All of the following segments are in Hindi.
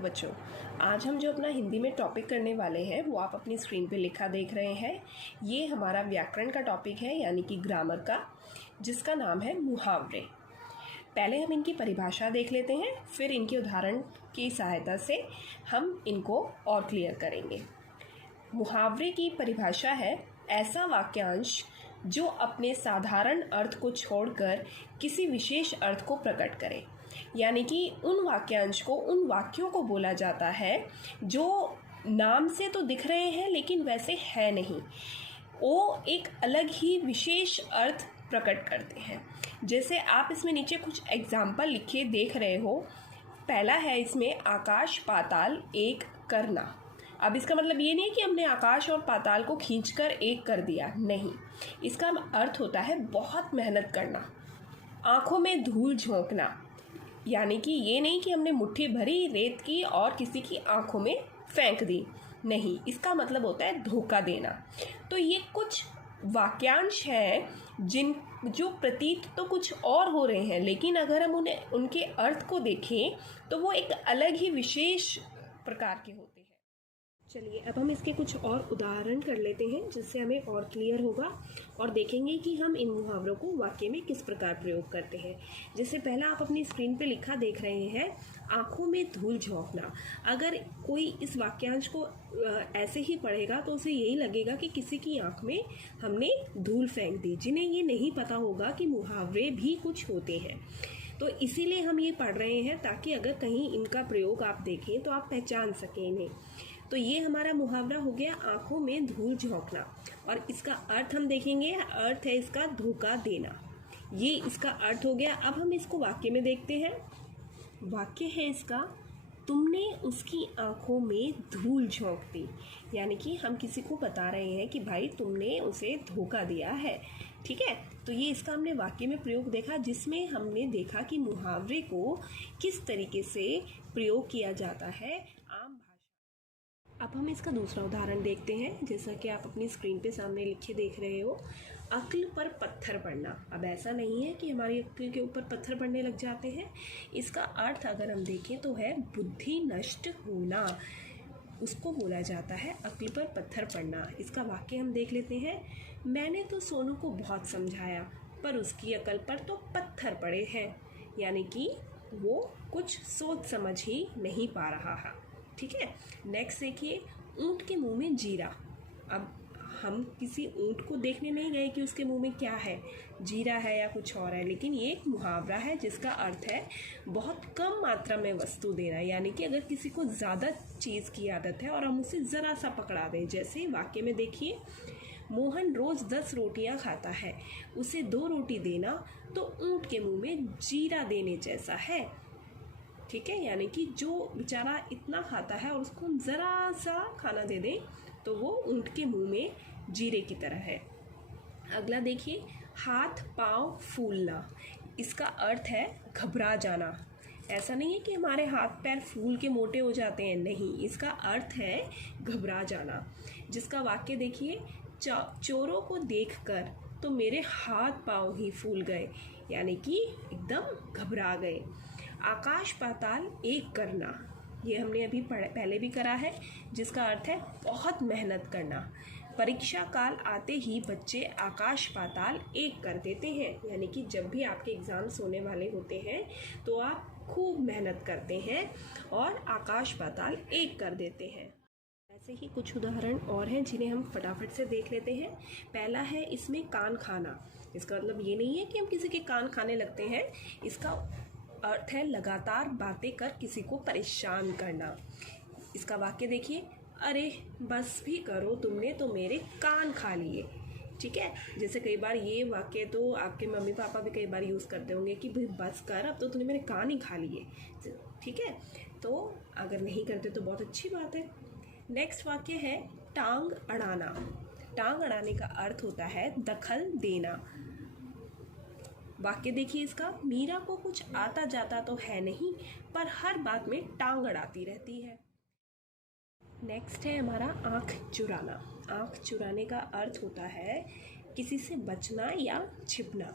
बच्चों, आज हम जो अपना हिंदी में टॉपिक करने वाले हैं वो आप अपनी स्क्रीन पे लिखा देख रहे हैं। ये हमारा व्याकरण का टॉपिक है, यानी कि ग्रामर का, जिसका नाम है मुहावरे। पहले हम इनकी परिभाषा देख लेते हैं, फिर इनके उदाहरण की सहायता से हम इनको और क्लियर करेंगे। मुहावरे की परिभाषा है ऐसा वाक्यांश जो अपने साधारण अर्थ को छोड़कर किसी विशेष अर्थ को प्रकट करे। यानी कि उन वाक्यांश को, उन वाक्यों को बोला जाता है जो नाम से तो दिख रहे हैं लेकिन वैसे है नहीं, वो एक अलग ही विशेष अर्थ प्रकट करते हैं। जैसे आप इसमें नीचे कुछ एग्जाम्पल लिखे देख रहे हो। पहला है इसमें आकाश पाताल एक करना। अब इसका मतलब ये नहीं है कि हमने आकाश और पाताल को खींचकर एक कर दिया, नहीं। इसका अर्थ होता है बहुत मेहनत करना। आँखों में धूल झोंकना, यानी कि ये नहीं कि हमने मुट्ठी भरी रेत की और किसी की आँखों में फेंक दी, नहीं। इसका मतलब होता है धोखा देना। तो ये कुछ वाक्यांश हैं जो प्रतीत तो कुछ और हो रहे हैं, लेकिन अगर हम उन्हें उनके अर्थ को देखें तो वो एक अलग ही विशेष प्रकार के होते हैं। चलिए अब हम इसके कुछ और उदाहरण कर लेते हैं, जिससे हमें और क्लियर होगा और देखेंगे कि हम इन मुहावरों को वाक्य में किस प्रकार प्रयोग करते हैं। जैसे पहला आप अपनी स्क्रीन पे लिखा देख रहे हैं, आँखों में धूल झोंकना। अगर कोई इस वाक्यांश को ऐसे ही पढ़ेगा तो उसे यही लगेगा कि किसी की आँख में हमने धूल फेंक दी। जिन्हें ये नहीं पता होगा कि मुहावरे भी कुछ होते हैं, तो इसीलिए हम ये पढ़ रहे हैं, ताकि अगर कहीं इनका प्रयोग आप देखें तो आप पहचान सकें इन्हें। तो ये हमारा मुहावरा हो गया आँखों में धूल झोंकना, और इसका अर्थ हम देखेंगे। अर्थ है इसका धोखा देना, ये इसका अर्थ हो गया। अब हम इसको वाक्य में देखते हैं। वाक्य है इसका तुमने उसकी आँखों में धूल झोंक दी। यानी कि हम किसी को बता रहे हैं कि भाई तुमने उसे धोखा दिया है, ठीक है। तो ये इसका हमने वाक्य में प्रयोग देखा, जिसमें हमने देखा कि मुहावरे को किस तरीके से प्रयोग किया जाता है आम भाषा। अब हम इसका दूसरा उदाहरण देखते हैं, जैसा कि आप अपनी स्क्रीन पे सामने लिखे देख रहे हो। अक्ल पर पत्थर पड़ना। अब ऐसा नहीं है कि हमारी अक्ल के ऊपर पत्थर पड़ने लग जाते हैं। इसका अर्थ अगर हम देखें तो है बुद्धि नष्ट होना, उसको बोला जाता है अक्ल पर पत्थर पड़ना। इसका वाक्य हम देख लेते हैं। मैंने तो सोनू को बहुत समझाया, पर उसकी अक्ल पर तो पत्थर पड़े हैं। यानी कि वो कुछ सोच समझ ही नहीं पा रहा है, ठीक है। नेक्स्ट देखिए, ऊँट के मुंह में जीरा। अब हम किसी ऊँट को देखने नहीं गए कि उसके मुंह में क्या है, जीरा है या कुछ और है, लेकिन ये एक मुहावरा है जिसका अर्थ है बहुत कम मात्रा में वस्तु देना। यानी कि अगर किसी को ज़्यादा चीज़ की आदत है और हम उसे ज़रा सा पकड़ा दें। जैसे वाक्य में देखिए, मोहन रोज़ 10 रोटियां खाता है, उसे 2 रोटी देना तो ऊँट के मुँह में जीरा देने जैसा है, ठीक है। यानी कि जो बेचारा इतना खाता है और उसको हम ज़रा सा खाना दे दें तो वो ऊँट के मुंह में जीरे की तरह है। अगला देखिए, हाथ पाँव फूलना। इसका अर्थ है घबरा जाना। ऐसा नहीं है कि हमारे हाथ पैर फूल के मोटे हो जाते हैं, नहीं। इसका अर्थ है घबरा जाना। जिसका वाक्य देखिए, चोरों को देखकर तो मेरे हाथ पाँव ही फूल गए। यानी कि एकदम घबरा गए। आकाश पाताल एक करना, ये हमने अभी पहले भी करा है, जिसका अर्थ है बहुत मेहनत करना। परीक्षा काल आते ही बच्चे आकाश पाताल एक कर देते हैं। यानी कि जब भी आपके एग्ज़ाम्स होने वाले होते हैं तो आप खूब मेहनत करते हैं और आकाश पाताल एक कर देते हैं। ऐसे ही कुछ उदाहरण और हैं जिन्हें हम फटाफट से देख लेते हैं। पहला है इसमें कान खाना। इसका मतलब ये नहीं है कि हम किसी के कान खाने लगते हैं। इसका अर्थ है लगातार बातें कर किसी को परेशान करना। इसका वाक्य देखिए, अरे बस भी करो, तुमने तो मेरे कान खा लिए, ठीक है। जैसे कई बार ये वाक्य तो आपके मम्मी पापा भी कई बार यूज़ करते होंगे कि भाई बस कर, अब तो तूने मेरे कान ही खा लिए, ठीक है। तो अगर नहीं करते तो बहुत अच्छी बात है। नेक्स्ट वाक्य है टांग अड़ाना। टांग अड़ाने का अर्थ होता है दखल देना। वाक्य देखिए इसका, मीरा को कुछ आता जाता तो है नहीं, पर हर बात में टांग अड़ाती रहती है। नेक्स्ट है हमारा आँख चुराना। आँख चुराने का अर्थ होता है किसी से बचना या छिपना।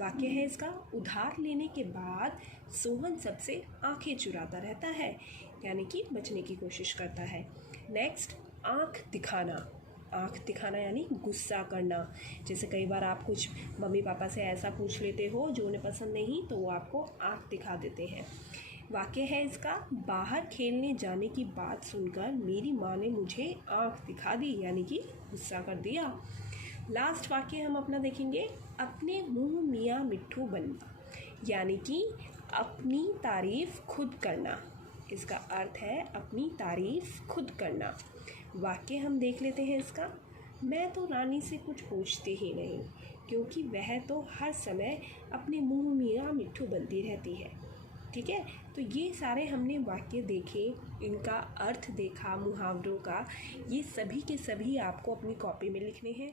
वाक्य है इसका, उधार लेने के बाद सोहन सबसे आंखें चुराता रहता है, यानी कि बचने की कोशिश करता है। नेक्स्ट, आंख दिखाना। आंख दिखाना यानी गुस्सा करना। जैसे कई बार आप कुछ मम्मी पापा से ऐसा पूछ लेते हो जो उन्हें पसंद नहीं, तो वो आपको आंख दिखा देते हैं। वाक्य है इसका, बाहर खेलने जाने की बात सुनकर मेरी माँ ने मुझे आंख दिखा दी, यानी कि गुस्सा कर दिया। लास्ट वाक्य हम अपना देखेंगे, अपने मुंह मियाँ मिट्ठू बनना, यानी कि अपनी तारीफ खुद करना। इसका अर्थ है अपनी तारीफ खुद करना। वाक्य हम देख लेते हैं इसका, मैं तो रानी से कुछ पूछती ही नहीं, क्योंकि वह तो हर समय अपने मुंह मियाँ मिट्ठू बनती रहती है। ठीक है, तो ये सारे हमने वाक्य देखे, इनका अर्थ देखा मुहावरों का, ये सभी के सभी आपको अपनी कॉपी में लिखने हैं।